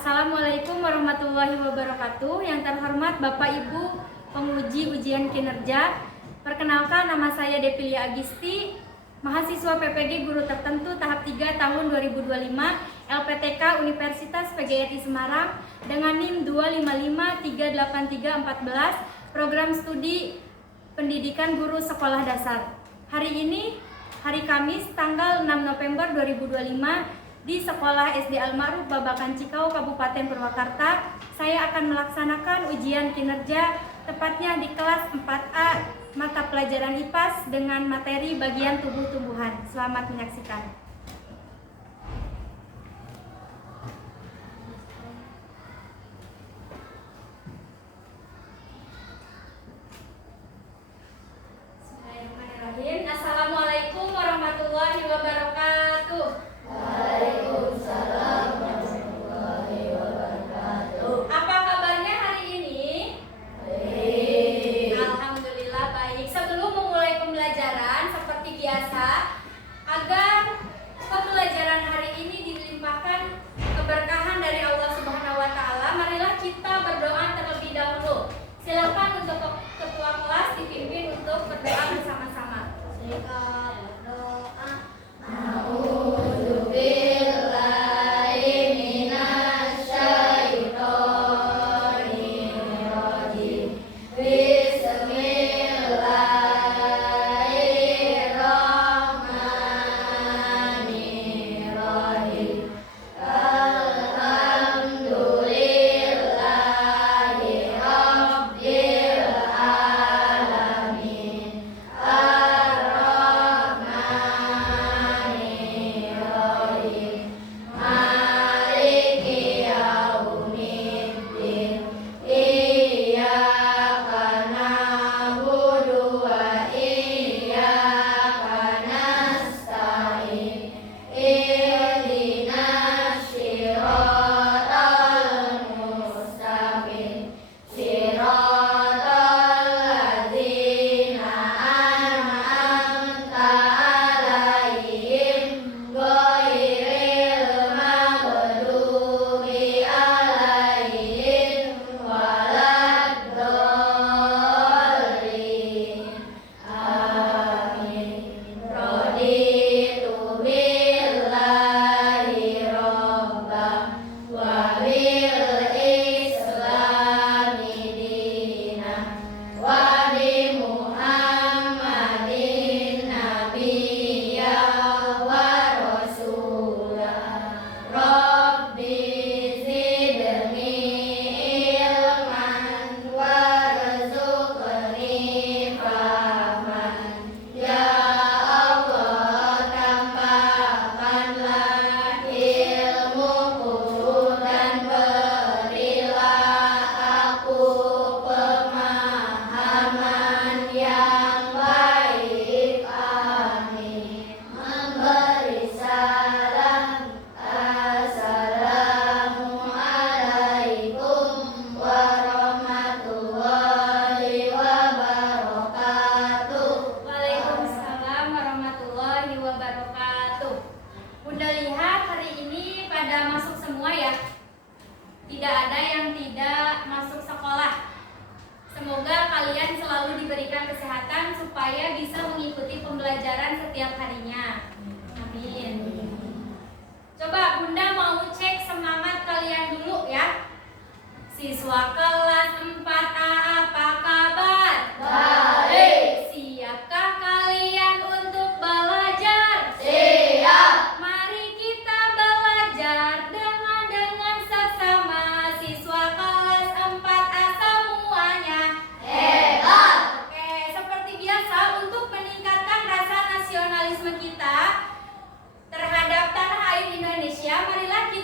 Assalamualaikum warahmatullahi wabarakatuh. Yang terhormat Bapak Ibu penguji ujian kinerja, perkenalkan nama saya Depilia Agisti, mahasiswa PPG Guru Tertentu tahap 3 tahun 2025 LPTK Universitas PGRI Semarang dengan NIM 255383414, program studi pendidikan guru sekolah dasar. Hari ini hari Kamis tanggal 6 November 2025 di Sekolah SD Al-Ma'ruf Babakan Cikau, Kabupaten Purwakarta, saya akan melaksanakan ujian kinerja tepatnya di kelas 4A mata pelajaran IPAS dengan materi bagian tumbuh-tumbuhan. Selamat menyaksikan. Bismillahirrahmanirrahim. Assalamualaikum warahmatullahi wabarakatuh. Waalaikumsalam warahmatullahi wabarakatuh. Apa kabarnya hari ini? Baik. Alhamdulillah baik. Sebelum memulai pembelajaran seperti biasa, agar pembelajaran hari ini dilimpahkan keberkahan dari Allah Subhanahu wa taala, marilah kita berdoa terlebih dahulu. Silakan untuk ketua kelas dipimpin untuk berdoa bersama-sama. Silakan berdoa. Waalaikumsalam warahmatullahi wabarakatuh. Bunda lihat hari ini pada masuk semua ya. Tidak ada yang tidak masuk sekolah. Semoga kalian selalu diberikan kesehatan supaya bisa mengikuti pembelajaran setiap harinya. Amin. Coba Bunda mau cek semangat kalian dulu ya. Siswa kelas 4A apa kabar? Baik. Siapkah kalian untuk belajar? Siap. Mari kita belajar dengan sesama siswa kelas 4A semuanya. Hebat. Oke, seperti biasa untuk meningkatkan rasa nasionalisme kita terhadap tanah air Indonesia, marilah kita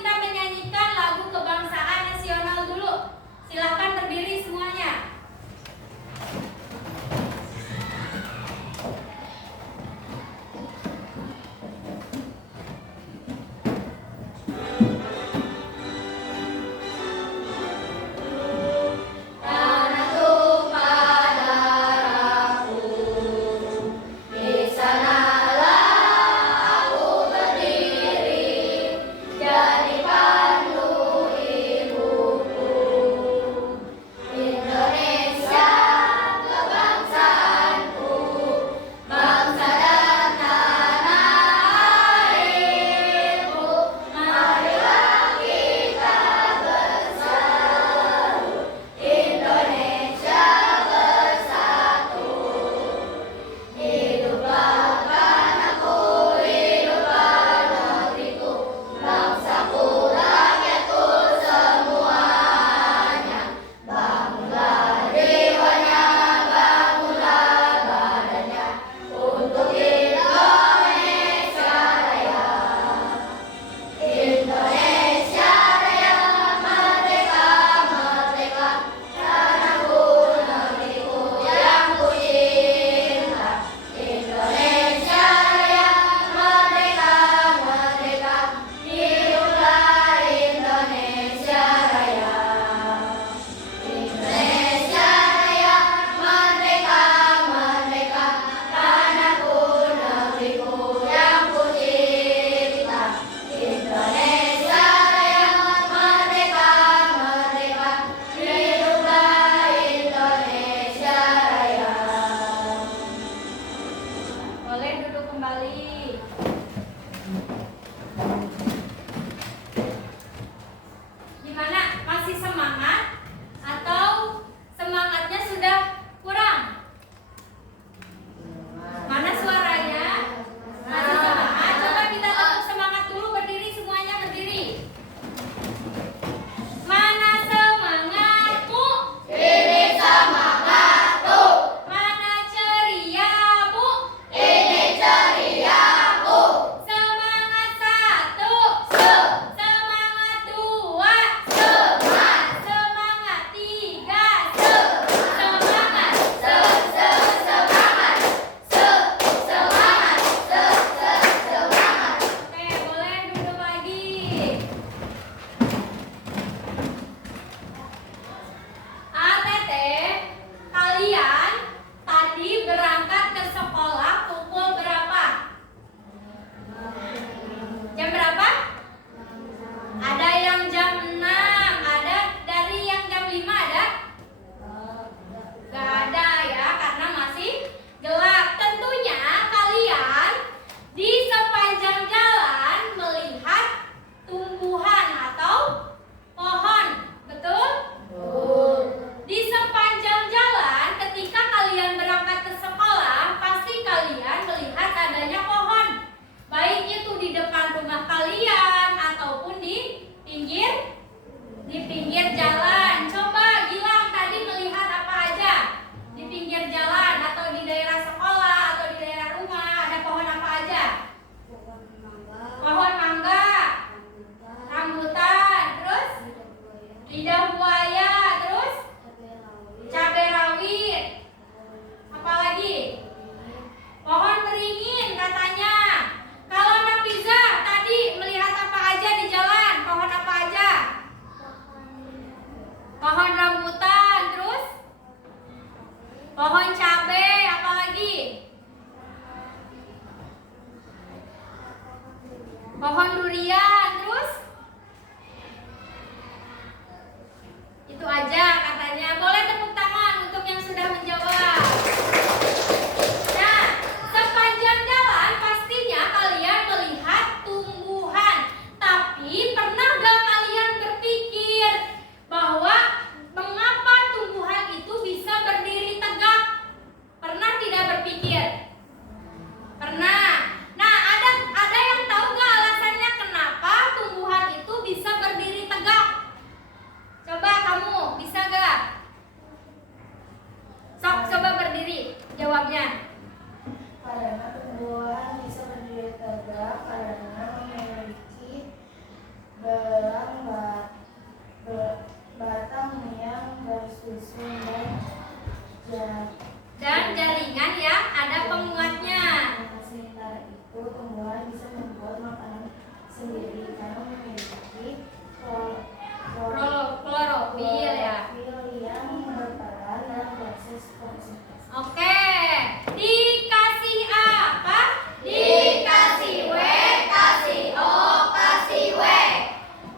Pohon rambutan, terus pohon cabe, apa lagi? Pohon durian, terus itu aja katanya. Boleh tepuk tangan untuk yang sudah menjawab. Nah, sepanjang jalan pastinya kalian melihat tumbuhan. Tapi pernah gak kalian berpikir bahwa mengapa tumbuhan itu bisa berdiri tegak? Pernah tidak berpikir? Pernah. Nah, ada yang tahu gak alasannya kenapa tumbuhan itu bisa berdiri tegak? Coba kamu, bisa gak? Sok, coba berdiri. Jawabnya. Karena tumbuhan bisa berdiri tegak karena memiliki batang yang bersusun Dan jaringan yang ada penguatnya. Sementara itu, tumbuhan bisa membuat makanan sendiri karena memiliki Klorofil ya. klorofil yang berperan dalam proses fotosintesa. Oke, dikasih apa? Dikasih W, kasih O, kasih W.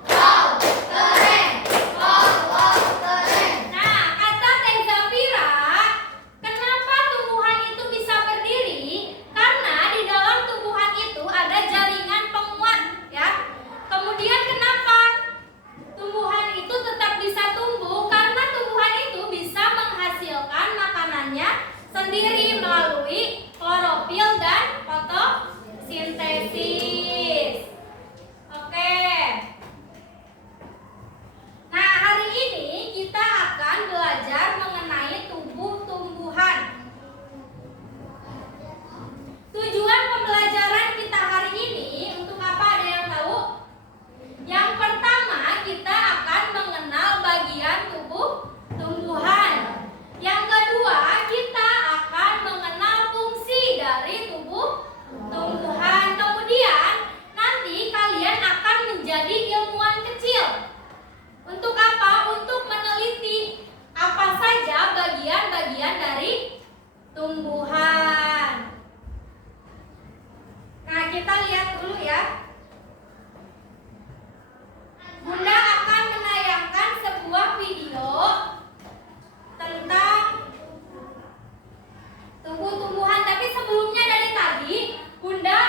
Wow, keren. Wow, keren. Nah, kata Teh Zafira, kenapa tumbuhan itu bisa berdiri? Karena di dalam tumbuhan itu ada jaringan penguat, ya. Kemudian kenapa tumbuhan itu tetap bisa tumbuh? Karena tumbuhan itu bisa menghasilkan makanannya sendiri melalui klorofil dan fotosintesis. Oke. Nah, hari ini kita akan belajar mengenai tubuh tumbuhan. Tujuan pembelajaran kita hari ini untuk apa? Ada yang tahu? Yang pertama, kita akan mengenal bagian tubuh tumbuhan. Yang kedua, kita akan mengenal fungsi dari tubuh tumbuhan. Kemudian, nanti kalian akan menjadi ilmuwan kecil. Untuk apa? Untuk meneliti apa saja bagian-bagian dari tumbuhan. Nah, kita lihat dulu ya. Bunda akan menayangkan sebuah video tentang tumbuh-tumbuhan. Tapi sebelumnya dari tadi Bunda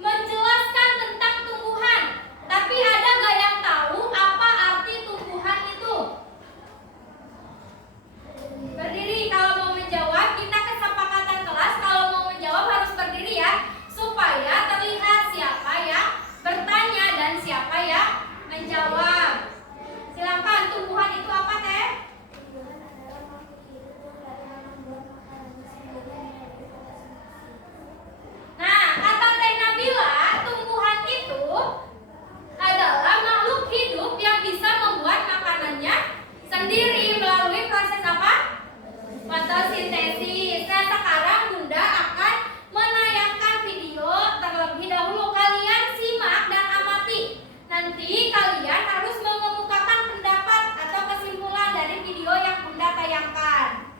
menjelaskan tentang tumbuhan. Tapi ada gak yang tahu apa arti tumbuhan itu? Berdiri kalau mau menjawab. Kita kesepakatan kelas kalau mau menjawab harus berdiri ya, supaya terlihat siapa yang bertanya dan siapa yang menjawab. Silakan, tumbuhan itu apa, Teh? Nah, kata Teh Nabila, tumbuhan itu adalah makhluk hidup yang bisa membuat makanannya sendiri melalui proses apa? Fotosintesis. Nah, sekarang Bunda akan menayangkan video terlebih dahulu. Kalian simak dan amati. Nanti kalian harus mengemukakan pendapat atau kesimpulan dari video yang Bunda tayangkan.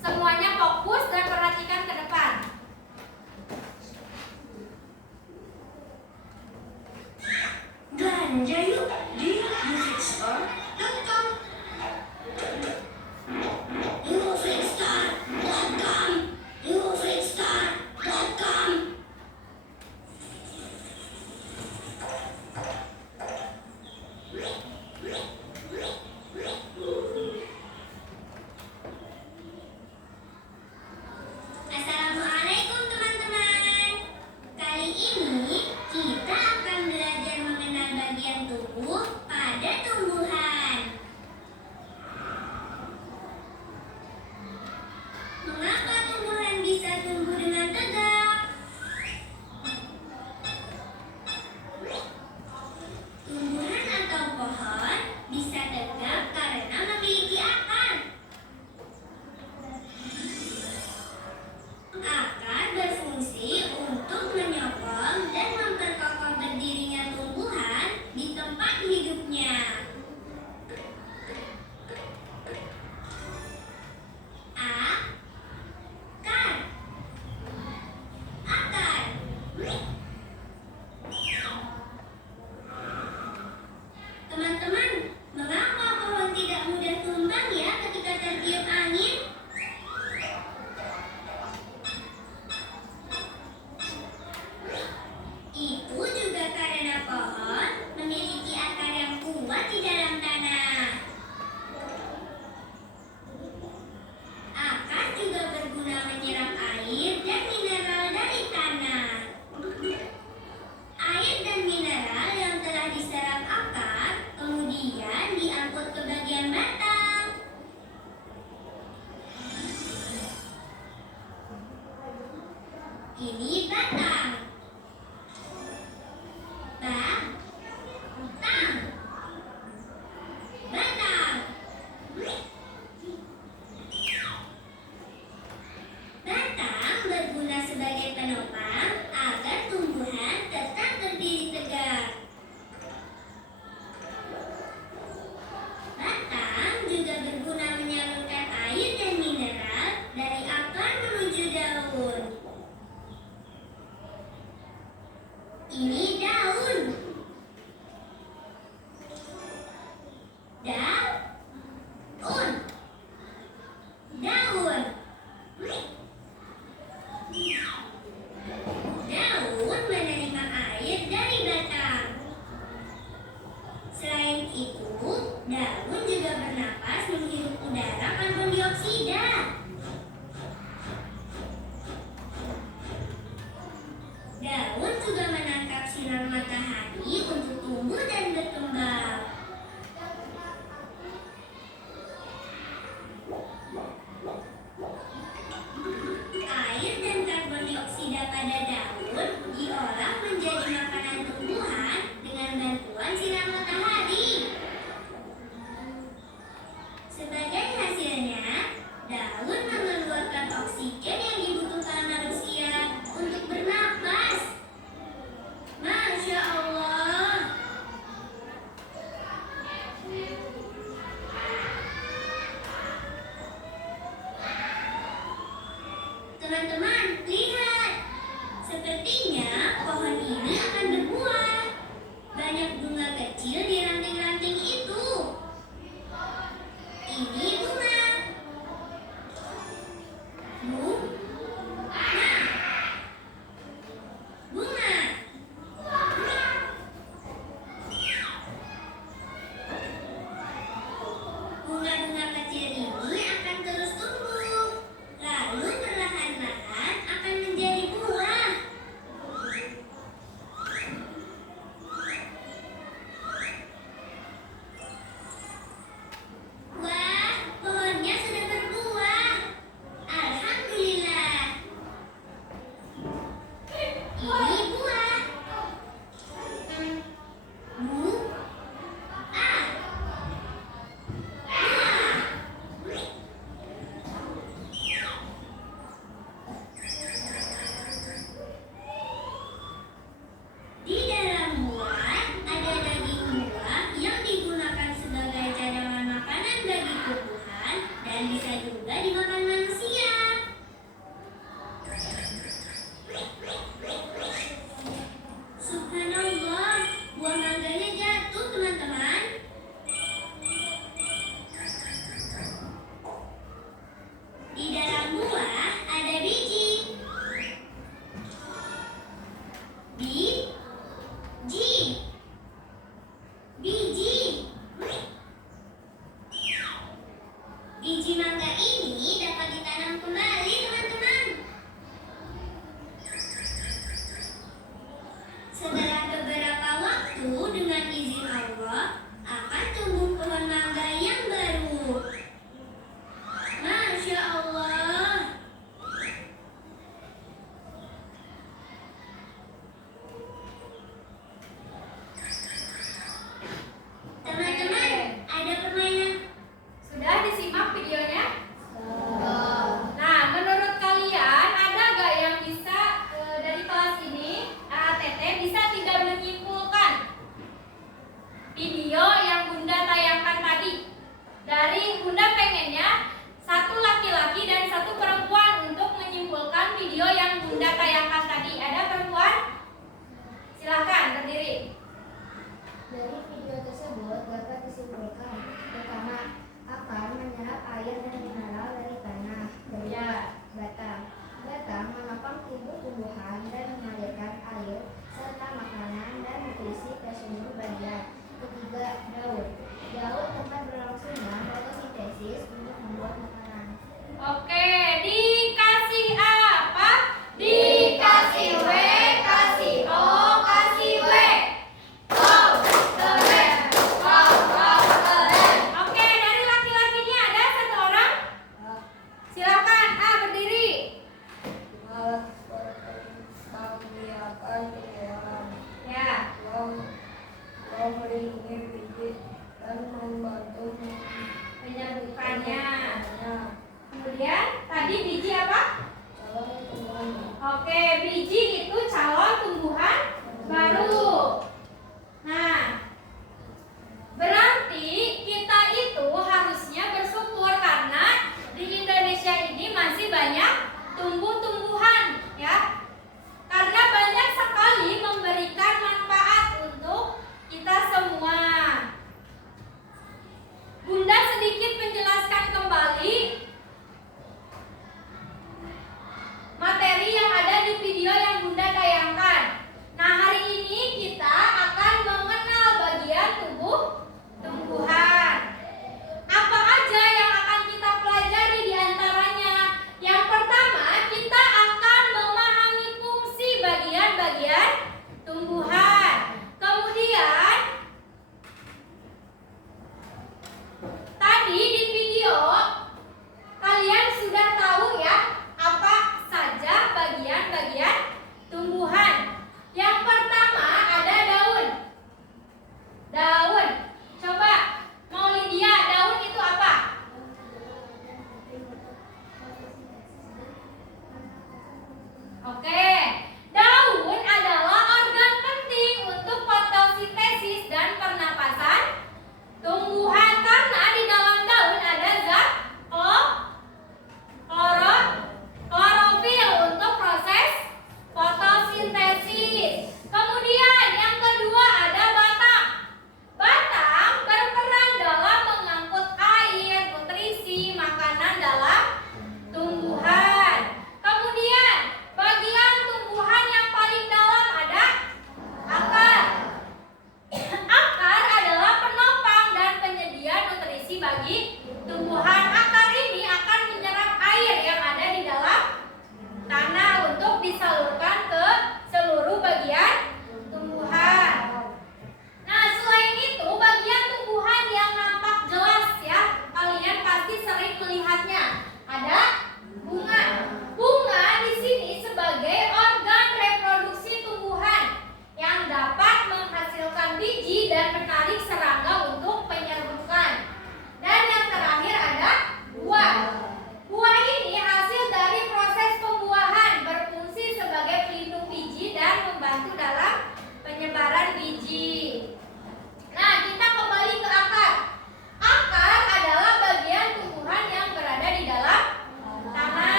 Semuanya fokus dan perhatikan ke depan. Belanja yuk di musicstore.com. musicstore.com. musicstore.com. Assalamualaikum teman-teman. Kali ini kita akan belajar mengenal bagian tubuh dari batang. Selain itu, daun juga bernapas menghirup udara karbon dioksida. Daun juga menangkap sinar matahari untuk tumbuh dan berkembang. Air dan karbon dioksida pada daun diolah menjadi makanan tumbuhan dengan bantuan sinar matahari.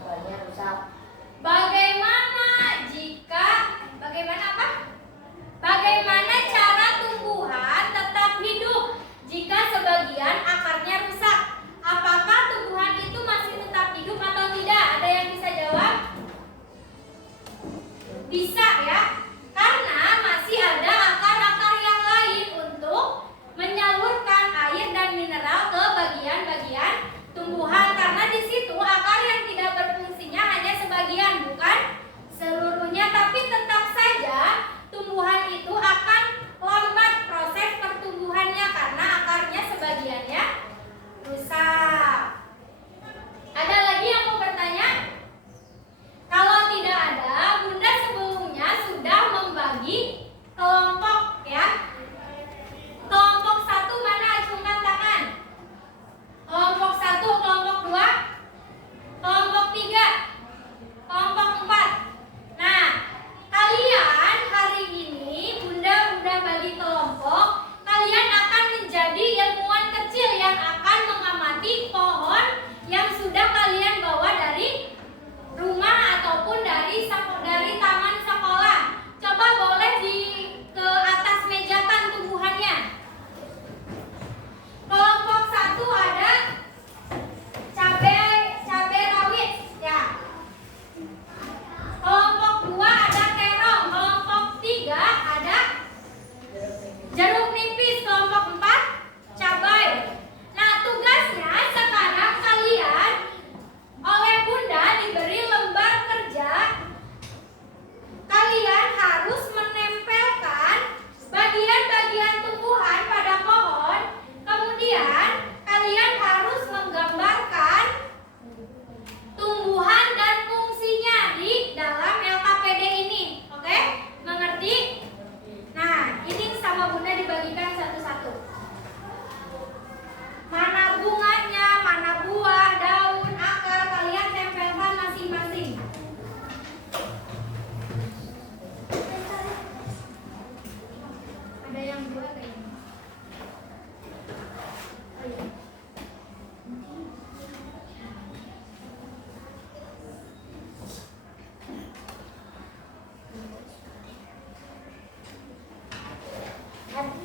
akarnya rusak. Bagaimana apa? Bagaimana cara tumbuhan tetap hidup jika sebagian akarnya rusak? Apakah tumbuhan itu masih tetap hidup atau tidak? Ada yang bisa jawab? Bisa ya, karena masih ada akar-akar yang lain untuk menyalurkan air dan mineral ke bagian-bagian tumbuhan. Karena di situ akar yang tidak berfungsinya hanya sebagian, bukan seluruhnya, tapi tetap saja tumbuhan itu akan lambat proses pertumbuhannya karena akarnya sebagiannya rusak. Ada lagi yang mau bertanya? Kalau tidak ada, Bunda sebelumnya sudah membagi kelompok ya. Kelompok 1 mana? Acungkan tangan. Kelompok 1, kelompok 2, kelompok 3, kelompok 4. Nah, kalian hari ini Bunda udah bagi kelompok. Kalian akan menjadi ilmuwan kecil yang akan mengamati pohon yang sudah kalian bawa dari rumah ataupun dari taman sekolah. Coba boleh ke atas mejakan tumbuhannya. Kelompok 1 ada cabai rawit ya. Kelompok 2 ada terong, kelompok 3 ada jeruk nipis, kelompok 4 cabai. Nah, tugasnya sekarang kalian oleh Bunda diberi lembar kerja. Kalian harus menempelkan bagian-bagian tumbuhan pada pohon. Kemudian kalian harus menggambarkan tumbuhan dan fungsinya di dalam LKPD ini. Oke? Mengerti? Nah, ini sama Bunda dibagikan satu-satu. Mana bunganya, mana buah, daun, akar, kalian tempelkan masing-masing. Ada yang dua kayaknya.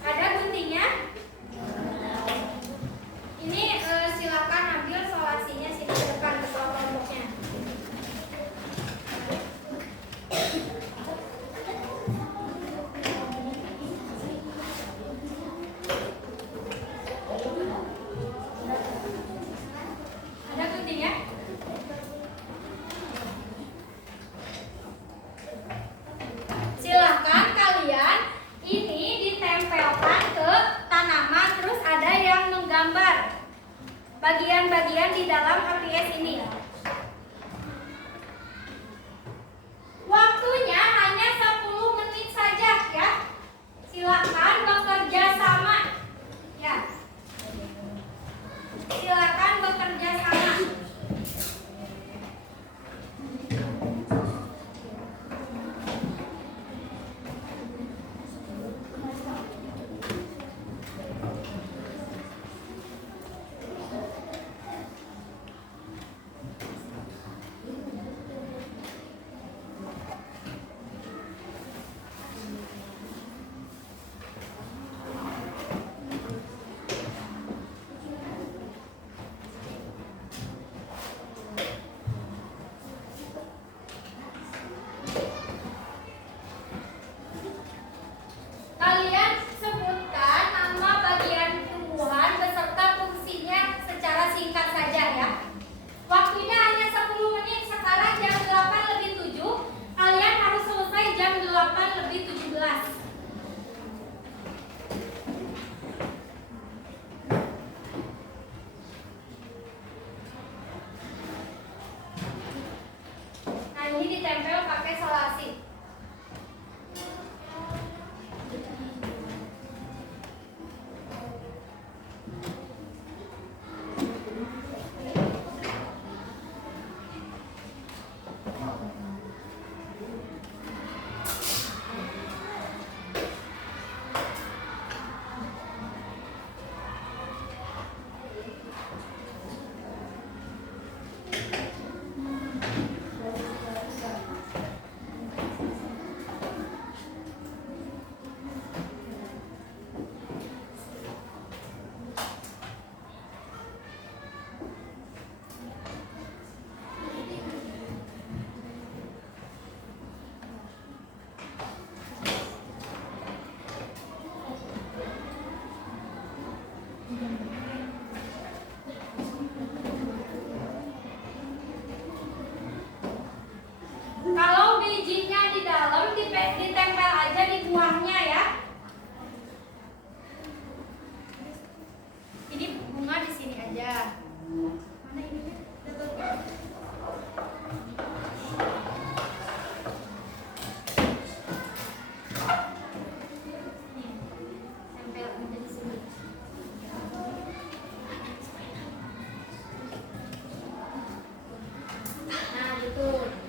Ada guntingnya? Ini silakan ambil solasinya sini ke depan ketua kelompoknya. Ada guntingnya? Silahkan kalian ini ditempelkan ke tanaman, terus ada yang menggambar bagian-bagian di dalam HPS ini. Waktunya hanya 10 menit saja ya. Silakan bekerja sama. Ya. Silakan bekerja sama. Kalian sebutkan nama bagian tumbuhan beserta fungsinya secara singkat saja ya. Waktunya hanya 10 menit. Sekarang jam 8:07. Kalian harus selesai jam 8:17. Nah, ini ditempel pakai solasi. lanjut.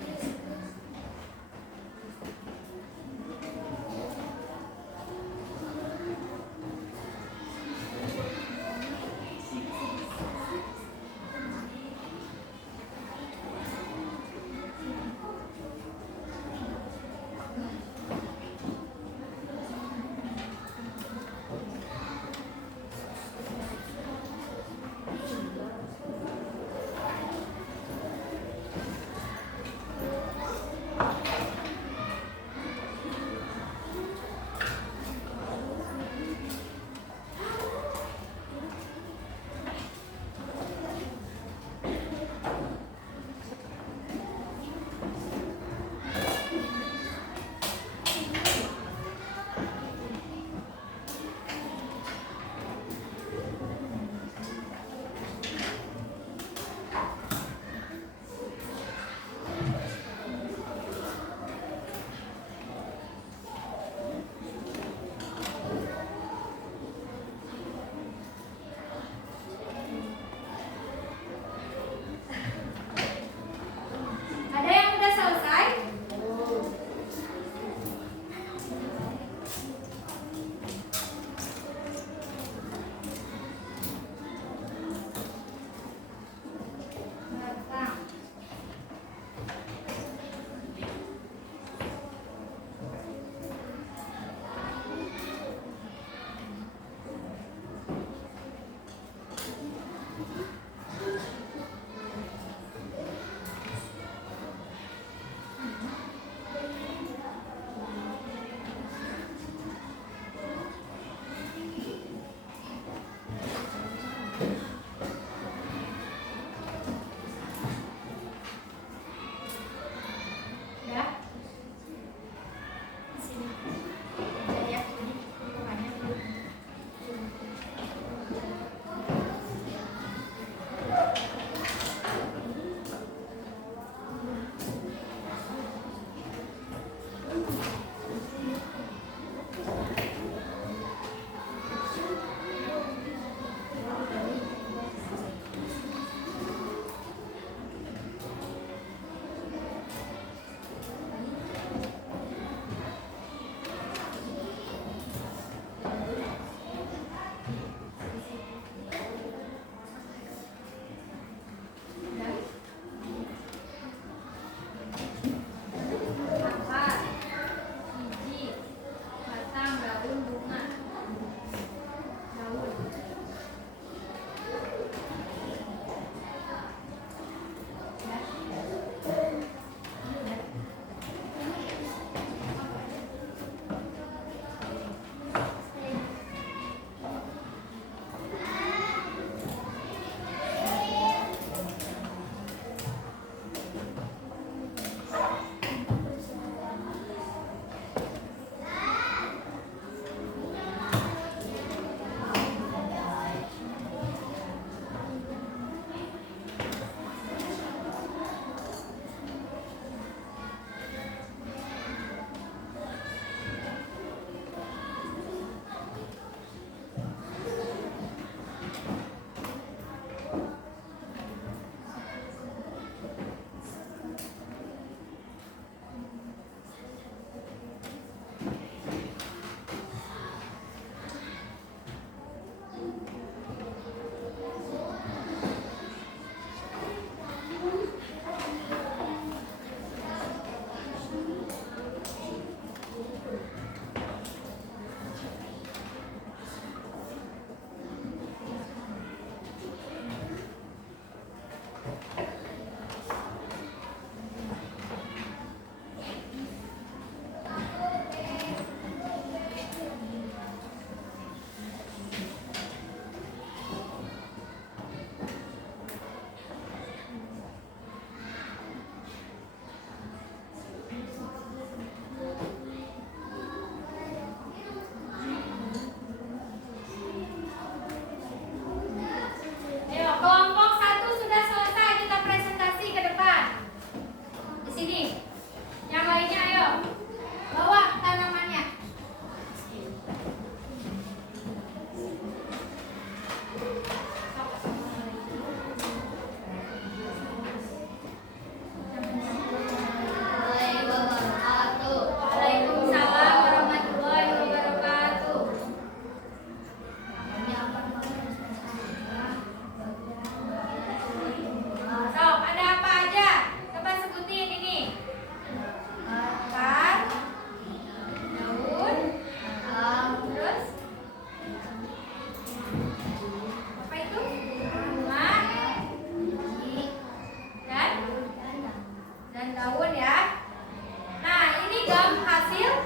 dalam hasil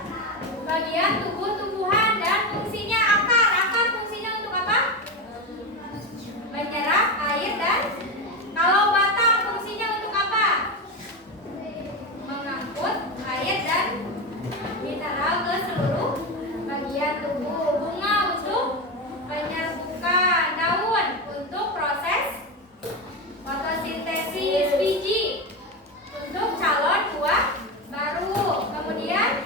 bagian tubuh tumbuhan dan fungsinya akar. Akar fungsinya untuk apa? Menyerap air. Dan kalau batang fungsinya untuk apa? Mengangkut air dan mineral ke seluruh bagian tubuh. Bunga untuk penyerbukan, daun untuk proses fotosintesis, biji untuk calon buah baru. Kemudian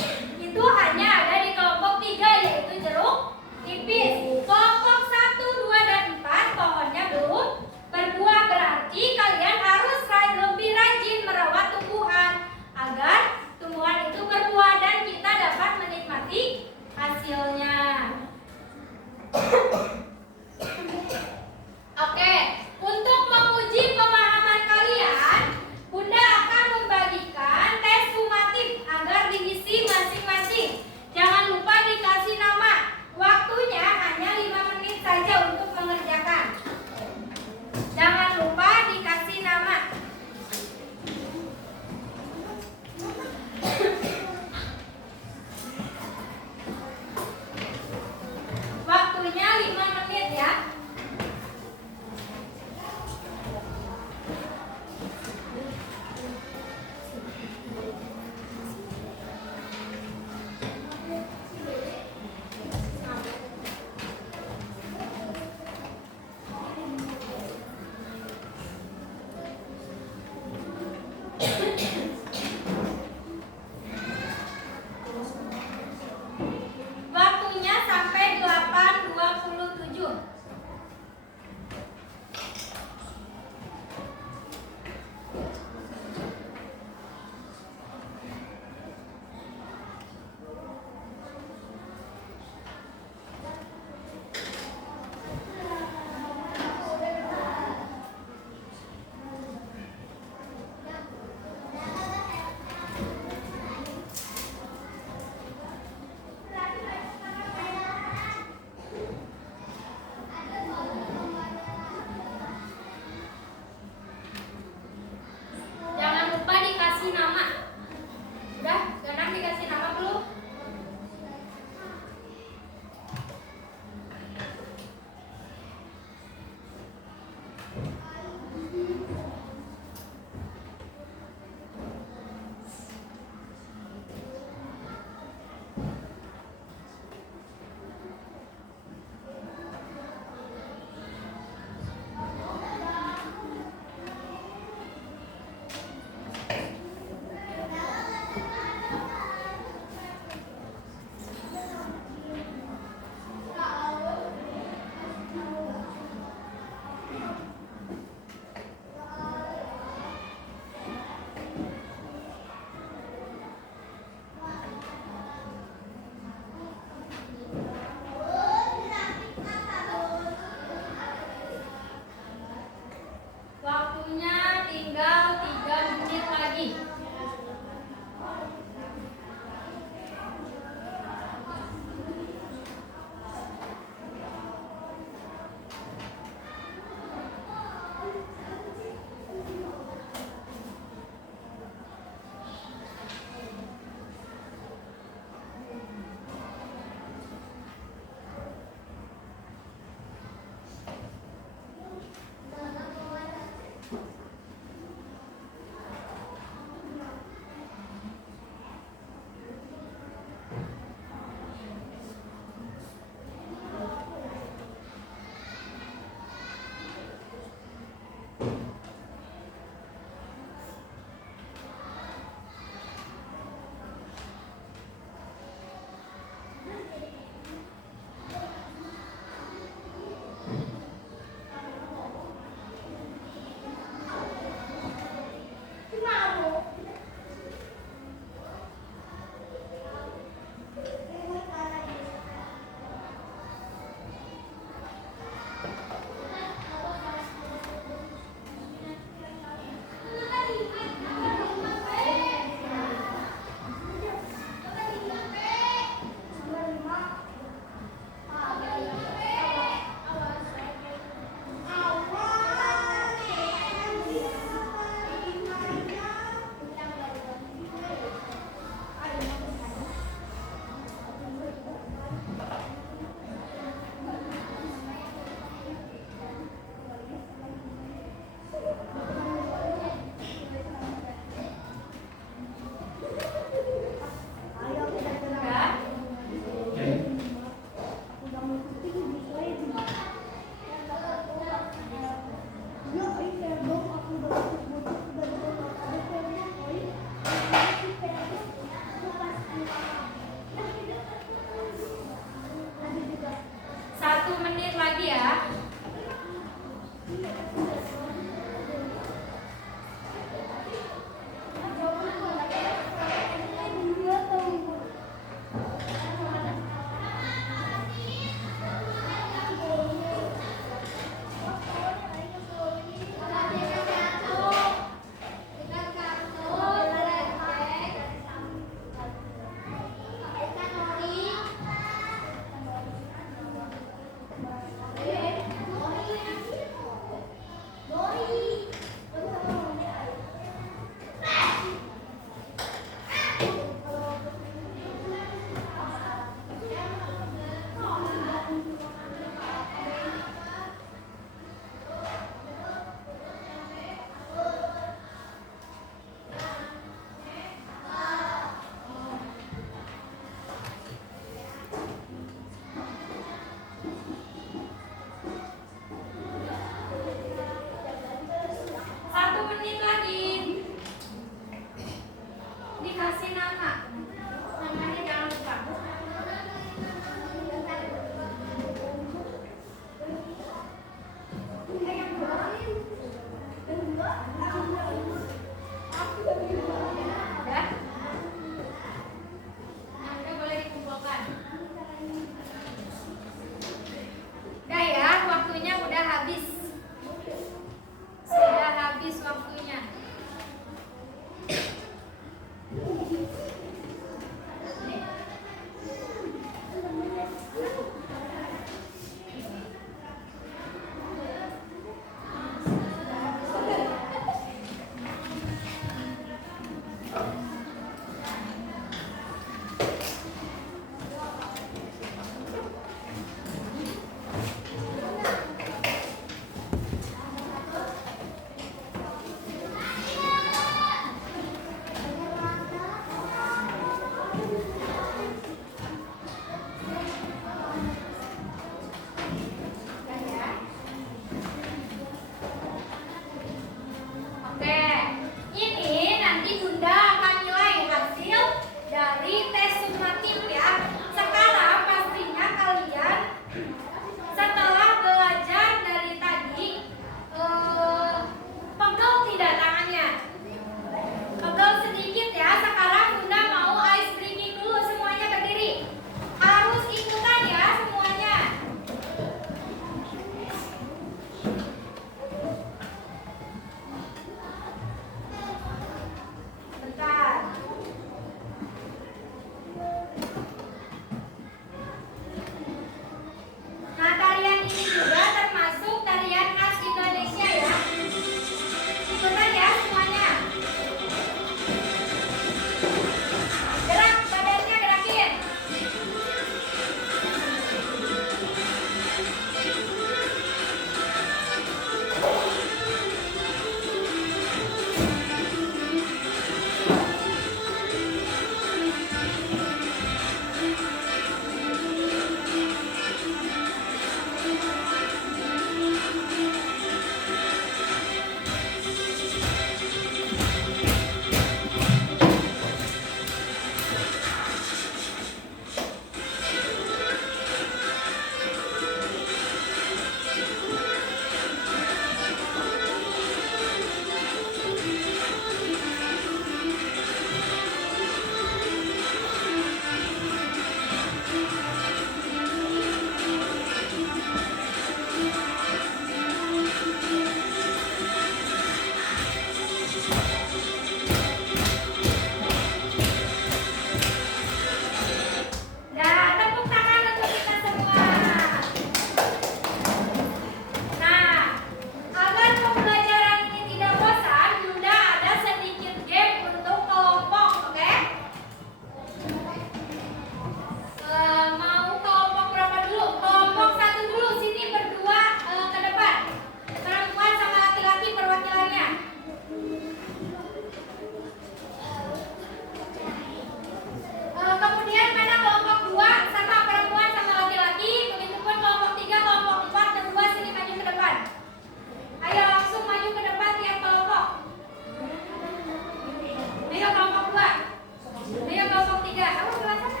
2. Ayo kelompok 3. Kamu kelas apa?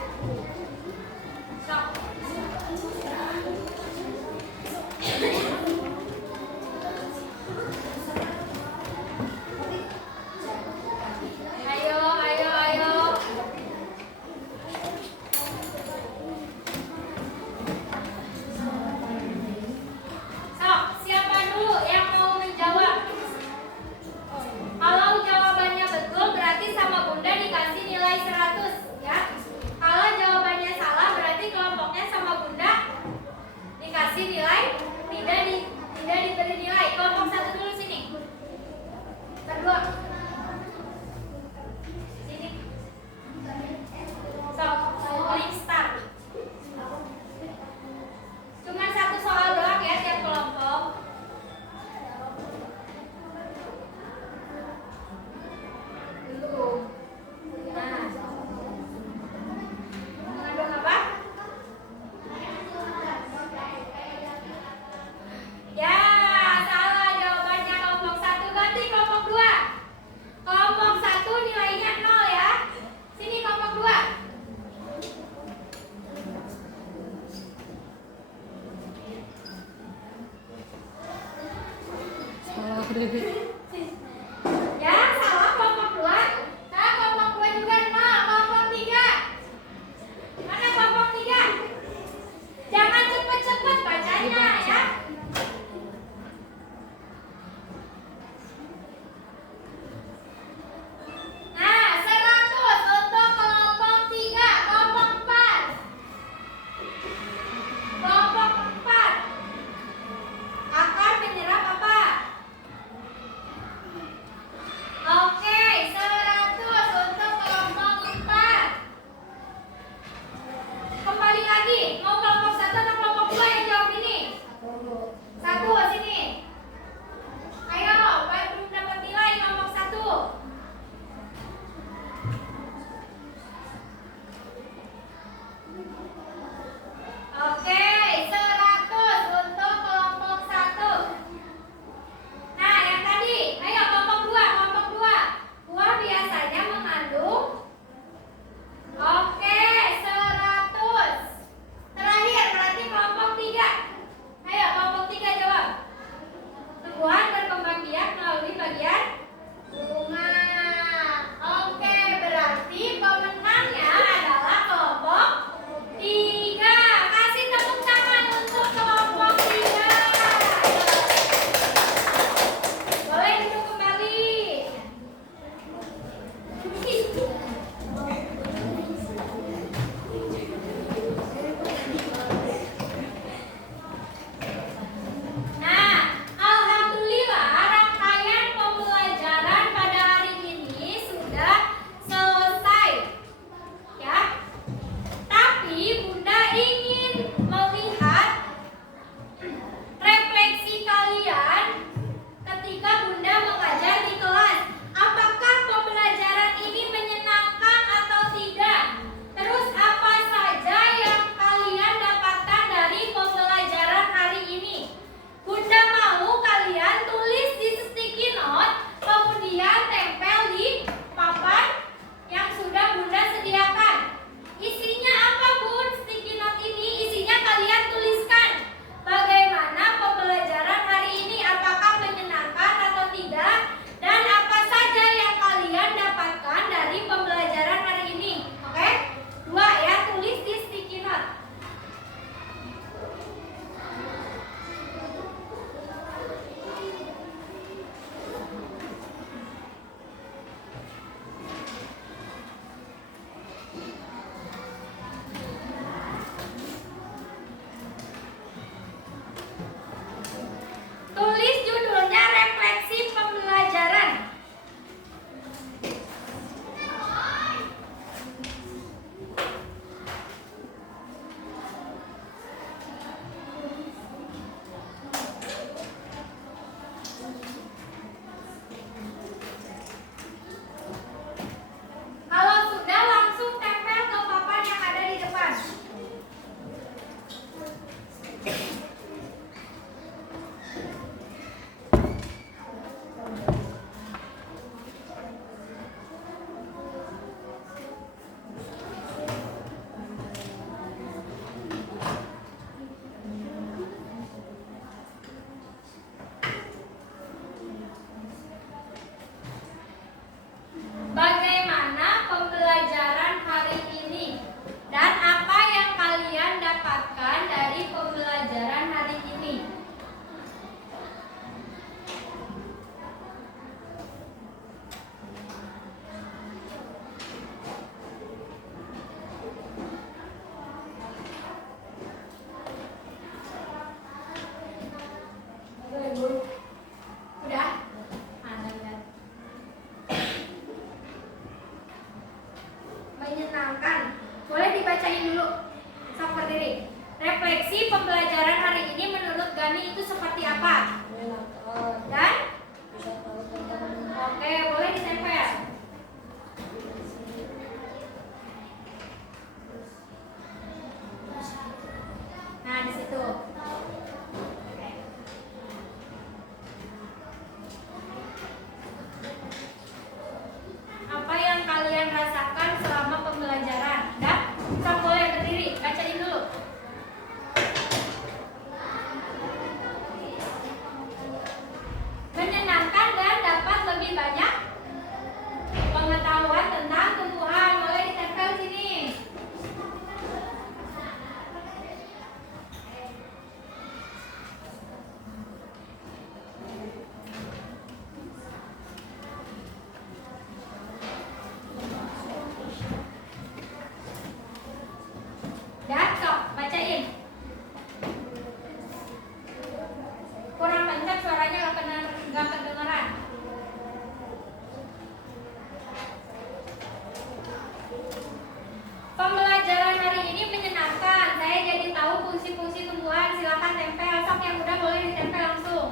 Sok. Ayo, ayo, ayo. Sok, siapa dulu yang mau menjawab? Kalau jawabannya betul berarti sama Bunda dikasih nilai 100 ya. Kalau jawabannya salah berarti kelompoknya menyenangkan. Boleh dibacain dulu. Sok berdiri. Refleksi pembelajaran hari ini menurut Gani itu seperti apa? Menyenangkan. Dan? Bisa tahu tentang Oke, boleh ditempel. Nah, di situ. Oke. Apa yang kalian rasakan selama pembelajaran? Dan sok boleh berdiri, bacain dulu. Menyenangkan dan dapat lebih banyak pengetahuan tentang tumbuhan. Boleh ditempel sini. Dan sok bacain. Kurang kencang suaranya, nggak kedengeran. Pembelajaran hari ini menyenangkan. Saya jadi tahu fungsi-fungsi tumbuhan. Silakan tempel. Sok yang udah boleh ditempel langsung.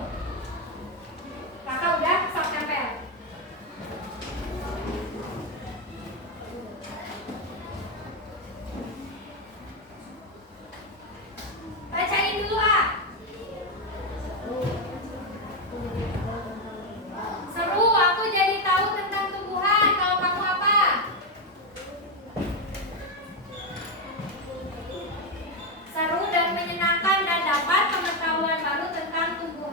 Kakak udah, sok tempel. Bacain dulu ah. Seru, aku jadi tahu tentang tumbuhan. Kalau kamu apa? Seru dan menyenangkan dan dapat pengetahuan baru tentang tumbuhan.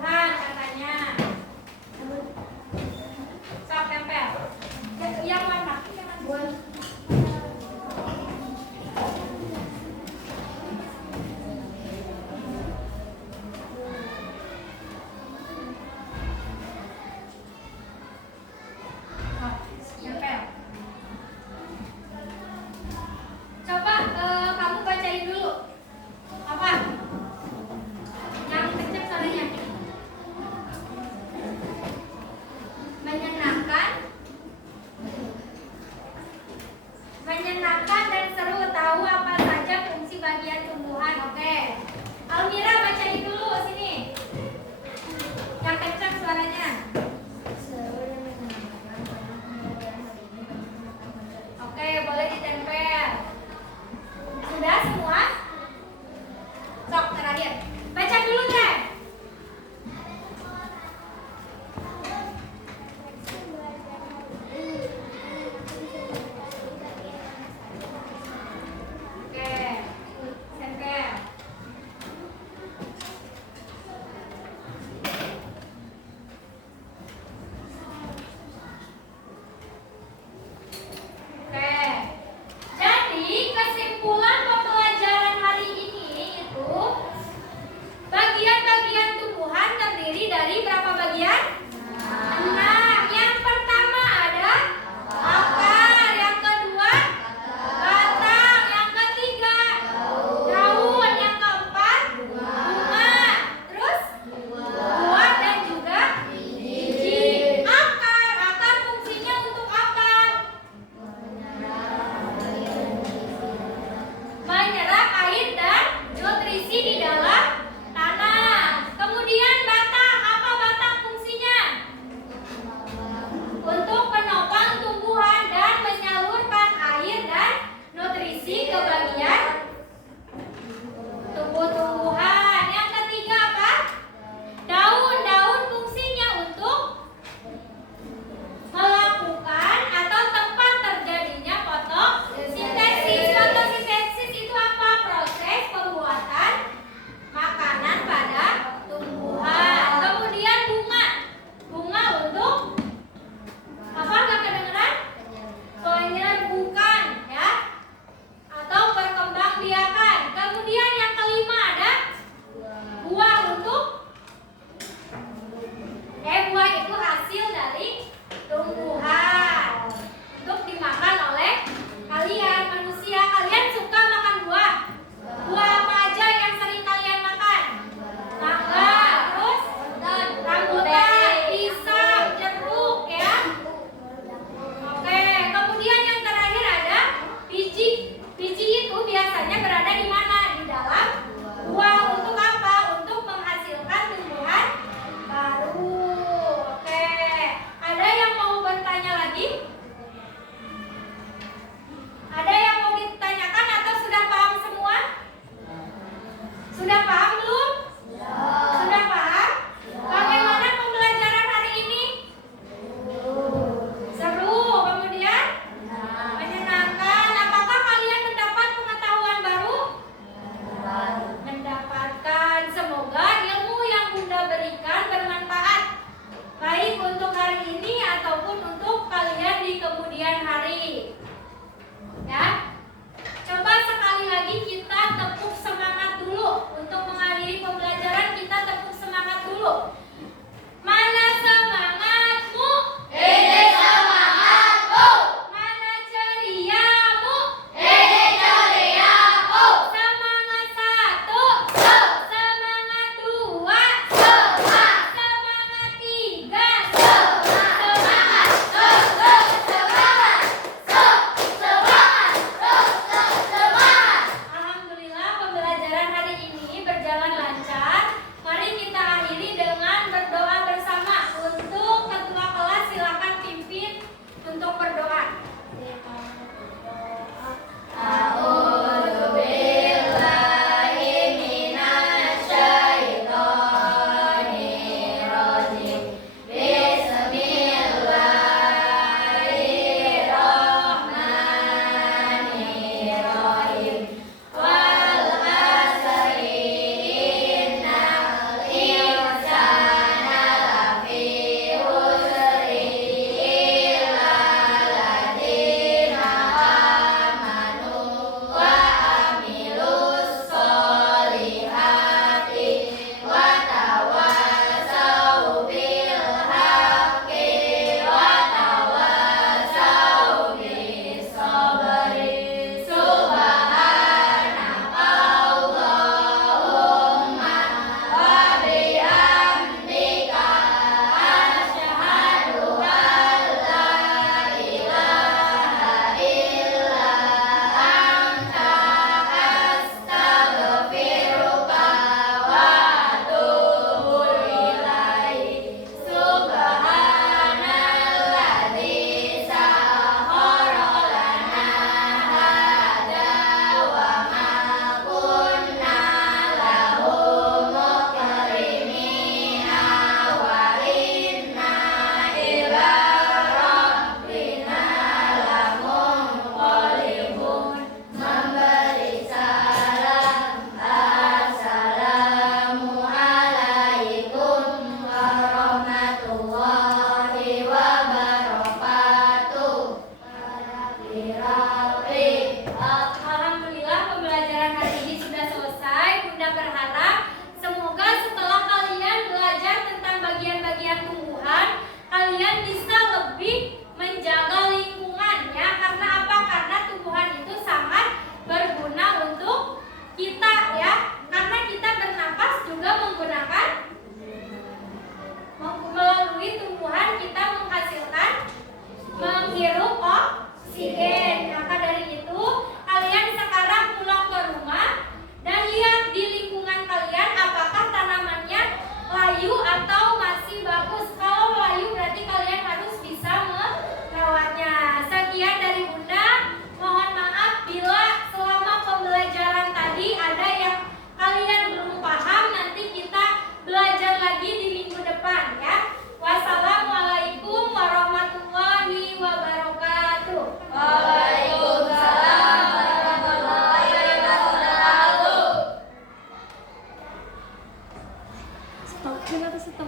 Coba atas stop.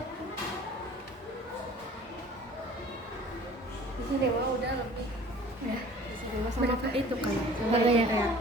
Di sini mah udah lebih. Udah. Berapa itu kan? Sama kayak